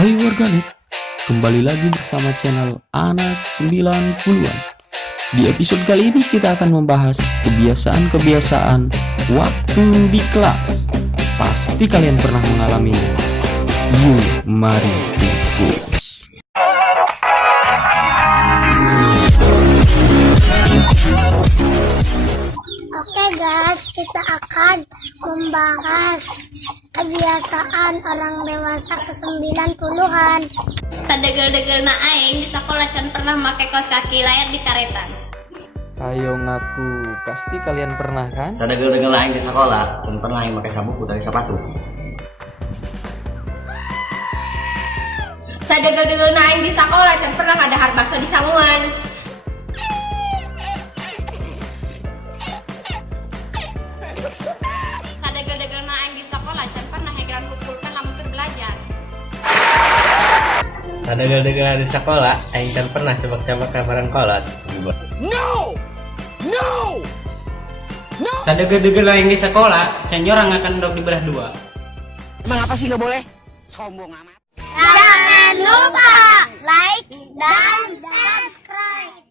Hai warganet, kembali lagi bersama channel Anak 90-an. Di episode kali ini kita akan membahas kebiasaan-kebiasaan waktu di kelas. Pasti kalian pernah mengalaminya. Yuk, mari fokus. Oke guys, kita akan membahas kebiasaan orang dewasa ke-90-an. Sadegel-degel na aing di sekolah can pernah make kaos kaki layar di karetan. Ayo ngaku, pasti kalian pernah kan? Sadegel-degel lain di sekolah, can pernah yang pakai sabuk dari sepatu. Sadegel-degel na aing di sekolah can pernah ada har bakso di sanguan. Sadegel-degel na aing di sekolah can pernah hegeran hukulkan lamun keur belajar. Sadegel-degel di sekolah, aing kan pernah coba-coba kabaran kolot. Sadegel-degel lain di sekolah, canyorang akan dok dibelah dua. Mengapa sih nggak boleh? Sombong amat. Jangan lupa like dan subscribe.